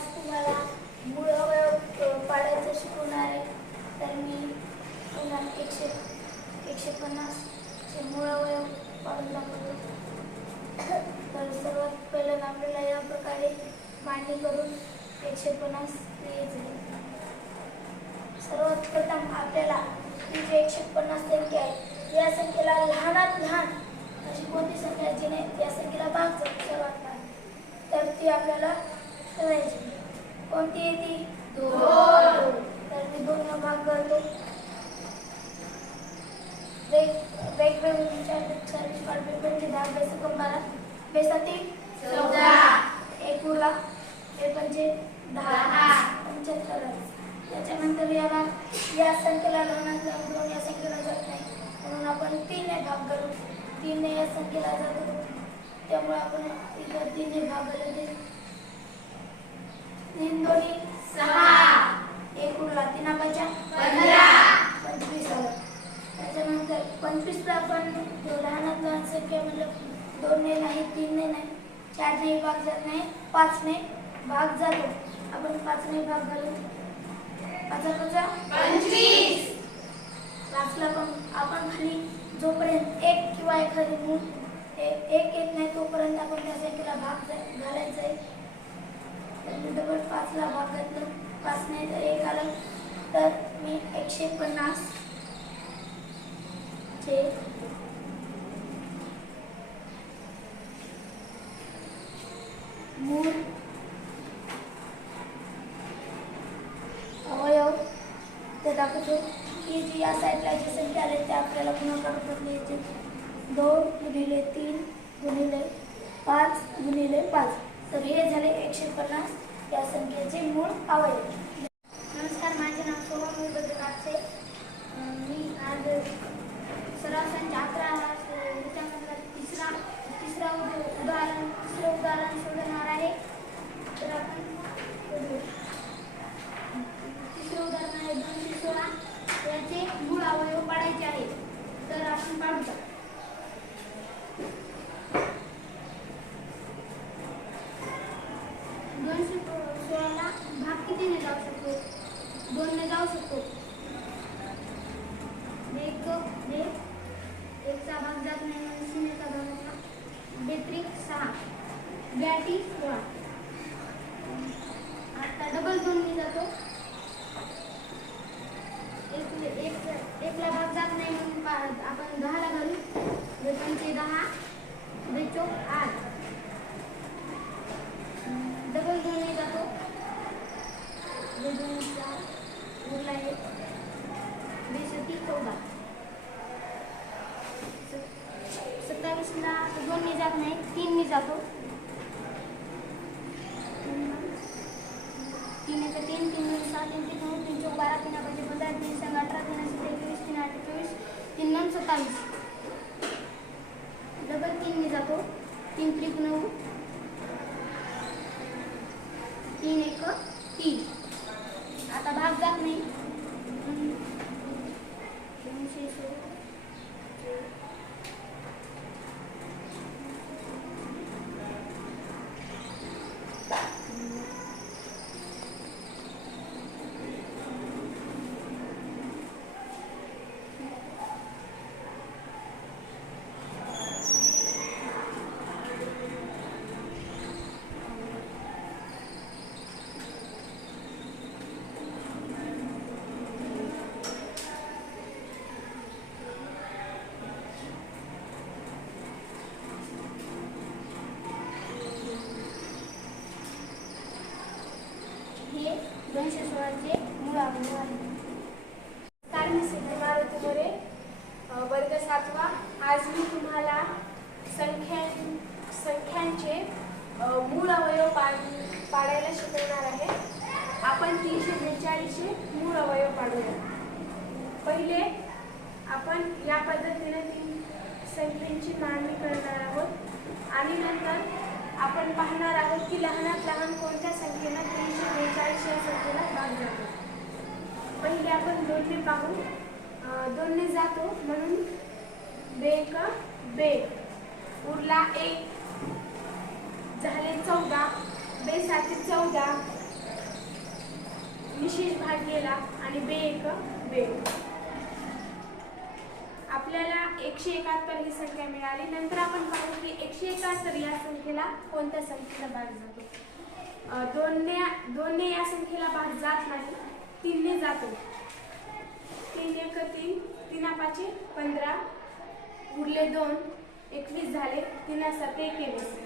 आज तुम्हाला मुळं पाडायचं शिकवणार आहे तर मी तुम्हाला एकशे एकशे पन्नासचे मुळं पाडून दाखवतो. तर सर्वात पहिलं आपल्याला या प्रकारे मांडणी करून एकशे पन्नास लिहायचे सर्वात प्रथम आपल्याला ही जी एकशे पन्नास संख्या आहे या संख्येला लहानात लहान अशी कोणती संख्या जिने या संख्येला भाग जातो सर्वात लहान. तर ती आपल्याला शोधायची कोणती आहे ती दोन तर मी दोन भाग करतो. वेग वेगवेगळे चाळीस पाच वेगवेगळे दहा बेस बारा बेसाती चौदा. एक उरला. एक पंचे दहा. पंच्याहत्तर. त्याच्यानंतर याला या संख्येला लहान दोन या संख्येला जात नाही. म्हणून आपण तीनने भाग करू. तीनने या संख्येला जातो त्यामुळे आपण इथं तीनने भाग केले तीन दोन्ही सहा. एक उरला तीन पंचा पंधरा. पंचवीस आलं त्याच्यानंतर पंचवीसला आपण लहानात लहान संख्या म्हणजे दोनने नाही तीनने नाही चारने भाग जात नाही पाचने भाग जातो आपण पाचने भाग घालू पाचा पाचा पंचवीस. पाचला पण आपण खाली जोपर्यंत एक किंवा एखादी ए- एक येत नाही तोपर्यंत आपण त्या संख्येला भाग घालायचा आहे. तर मी डबल पाचला भाग पाच नाही तर एक आलं तर मी एकशे पन्नास चे मूळ अवयव ते दाखवतो की जी या साईडला जी संख्या आले ते आपल्याला पुन्हा काढून लिहायचे दोन गुणिले तीन गुणिले पाच गुणिले पाच. तर हे झाले एकशे पन्नास या संख्येचे मूळ अवयव नमस्कार माझे नाव सोमा मुलबद्र कापसे अं, मी आज सरासरीच्या अकरा ह्याच्यामधला तिसरा तिसरा उद- उदाहरण तिसरं उदाहरण सोडवणार आहे तर आपण बघूया. तिसरं उदाहरण आहे दोनशे सोळा याचे मूळ अवयव पाडायचे आहे तर आपण पाडूया दोनशे पो- सोळाला भाग कितीने जाऊ शकतो दोनने जाऊ शकतो एक एक एकचा भाग जात नाही म्हणून शून्याचा भाग होता बेत्रिक सहा ब्याटी सोळा आता डबल दोनने जातो. एक एक एकला भाग जात नाही म्हणून आपण दहाला घालू. बेपंचे दहा बेचोक आठ. डबल दोनने जातो. बेदोन चार उरला एक. बेसती चौदा. स- सत्तावीसला दोनने जात नाही तीनने जातो तीन एक तीन तीन दोन सात तीन तीन नऊ तीन चौक बारा तीन पाचशे पंधरा तीन संग अठरा तीन असे एकवीस तीन आठ चोवीस तीन नऊ सत्तावीस डबल तीनने जातो तीन नऊ तीन एक तीन आता भाग जात नाही म्हणून दोनशे सोळा हे दोनशे सोळाचे मूळ अवयव आहे. नमस्कार मी सिद्धी मारुती मोरे वर्ग सातवा आज मी तुम्हाला संख्या संख्यांचे मूळ अवयव पाड पाडायला शिकवणार आहे. आपण तीनशे बेचाळीसचे मूळ अवयव पाडूया. पहिले आपण या पद्धतीने तीन संख्यांची मांडणी करणार आहोत. आणि नंतर आपण पाहणार आहोत की लहानात लहान कोणत्या संख्येला तीनशे बेचाळीस या संख्येला भाग जातो. पहिले आपण दोनने पाहू. दोनने जातो म्हणून बेक बे. उरला एक. झाले चौदा. बेसाती चौदा. विशेष भाग गेला आणि बे एक बे. आपल्याला एकशे एकाहत्तर ही संख्या मिळाली. नंतर आपण पाहू की एकशे एकाहत्तर या संख्येला कोणत्या संख्येला भाग जातो? दोनने दोनने या संख्येला भाग जात नाही तीनने जातो. तीन एक तीन तीना पाचे पंधरा उरले दोन एकवीस झाले तीना सात एकवीस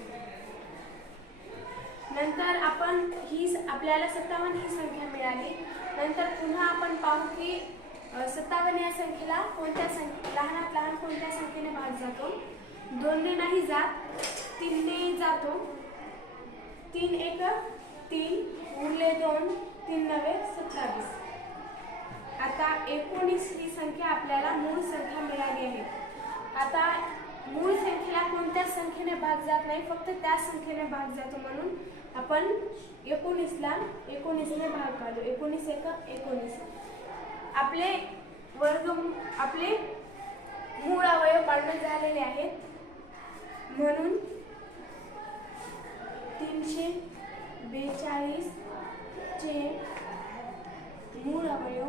नंतर आपण ही स- आपल्याला सत्तावन्न ही संख्या मिळाली. नंतर पुन्हा आपण पाहू की सत्तावन्न या संख्येला कोणत्या संख्ये लहानात लहान कोणत्या संख्येने भाग जातो? दोनने नाही जात तीनने जातो. तीन एक तीन उरले दोन तीन नवे सत्तावीस. आता एकोणीस ही संख्या आपल्याला मूळ संख्या मिळाली आहे. आता मूळ संख्येला कोणत्याच संख्येने भाग जात नाही फक्त त्या संख्येने भाग जातो म्हणून आपण एकोणीसला एकोणीसने भाग काढू. एकोणीस एक एकोणीस. आपले वर्ग आपले मूळ अवयव काढणे झालेले आहेत. म्हणून तीनशे बेचाळीस चे मूळ अवयव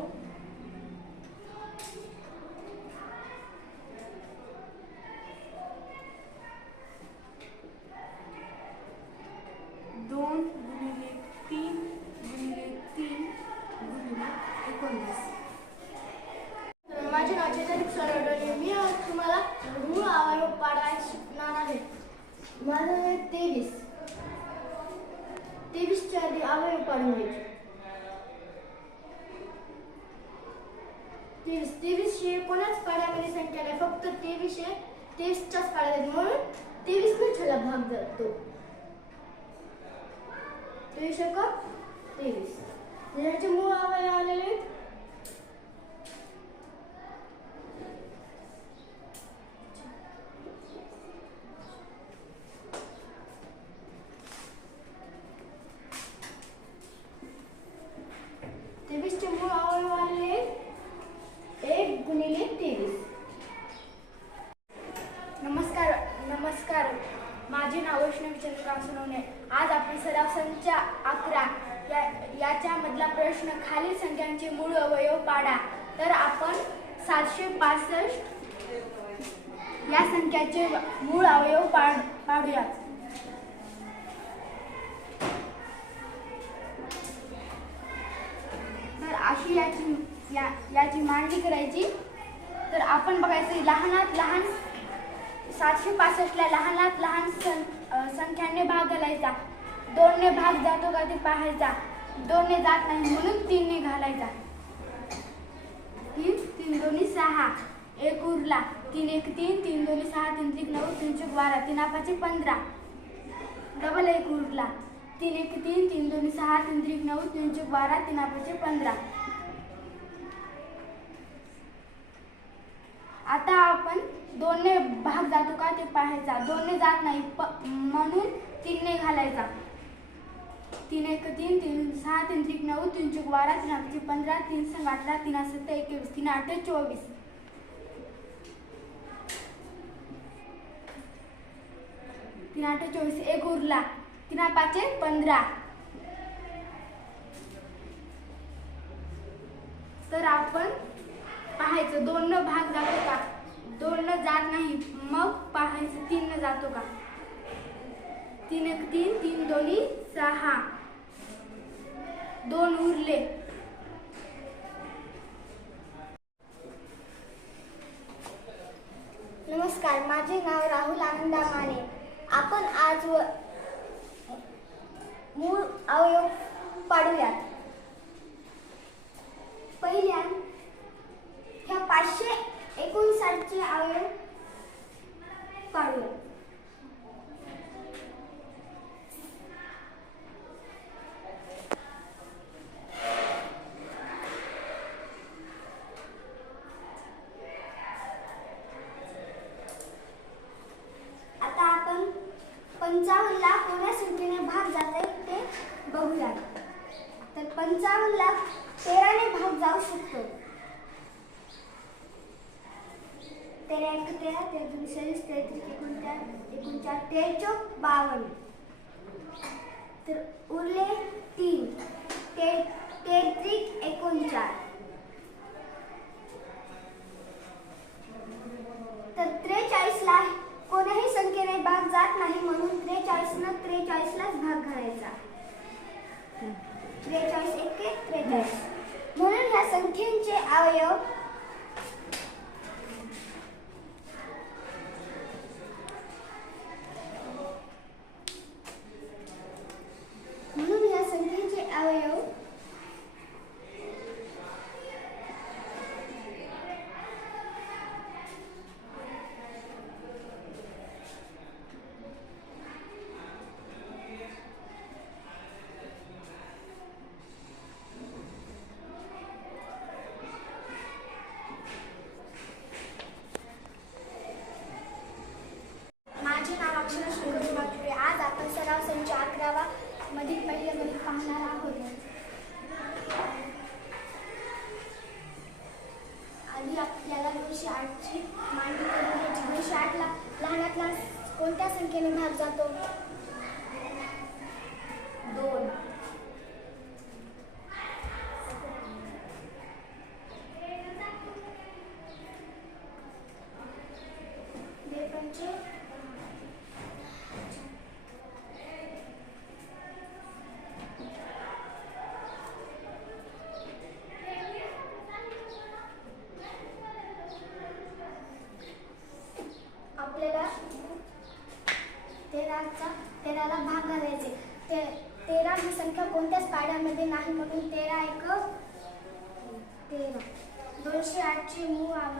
दोन गुणिले तीन गुणिले तीन गुणिले एकोणीस माझे नाव चैतन्य सरवडे मी आज तुम्हाला मूळ अवयव पाडायला शिकणार आहे माझं आहे तेवीस तेवीसच्या आधी अवयव पाडून घ्यायचे तेवीस तेवीस हे कोणाच पाड्यामध्ये संख्या नाही फक्त तेवीस हे तेवीसच्याच पाड्यात आहेत. म्हणून तेवीस भाग जातो तेवीस तेवीस याचे मूळ अवयव आलेले आहेत तेवीसचे मूळ अवयव आले एक गुणिले तेवीस नमस्कार नमस्कार माझे नाव वैष्णवी चंद्रकांत सोनवणे आज आपण सराव संच अकरा या याच्या मधला प्रश्न खालील संख्यांचे मूळ अवयव पाडा तर आपण सातशे पासष्ट या संख्याचे मूळ अवयव पाड पाडूयात. तर अशी याची या याची मांडणी करायची. तर आपण बघायचं लहानात लहान सातशे पासष्टला लहानात लहान सं संख्याने भाग घालायचा. दोनने भाग जातो का ते पाहायचा. दोनने जात नाही म्हणून तीनने घालायचा तीन तीन दोन्ही सहा एक उरला. तीन एक तीन तीन दोन्ही सहा तीन त्रिक नऊ तीन चुक बारा तीन आपाचे पंधरा. डबल एक उरला. तीन एक तीन तीन दोन्ही सहा तीन त्रिक नऊ तीन चुक बारा तीन आपाचे पंधरा. आता आपण दोनने भाग जातो का ते पाहायचा. दोनने जात नाही प म्हणून तीनने घालायचा. तीन एक तीन तीन सहा तीन त्रिक नऊ तीन चुक बारा तीन आपाचे पंधरा तीन संग अठरा तीन सत्तर एकवीस तीन आठ चोवीस. तीन आठ चोवीस एक उरला. तीन पाचे पंधरा. तर आपण पाहायचं दोन भाग जातो का? दोन जात नाही मग पाहायचं तीन जातो का? तीन एक तीन तीन दोन्ही सहा. दोन उरले. नमस्कार माझे नाव राहुल आनंदा माने. आपण आज मूळ अवयव पाडूयात. पहिल्या ह्या पाचशे एकोणसाठचे अवयव पाडूया आता आपण पंचावन्नला कोण्या संख्येने भाग जाते ते बघूया तर पंचावन्नला तेराने भाग जाऊ शकतो. तेरा एक तेरा ते दोन सव्वीस तेहतीस एकोणचार एकोणचार तेचोक बावन्न. तर उरले तीन. भाग जातो. दोन. झाडामध्ये नाही म्हणून तेरा एक तेरा. दोनशे आठचे मूळ आव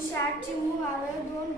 शाळेची आठची मूळ आवे दोन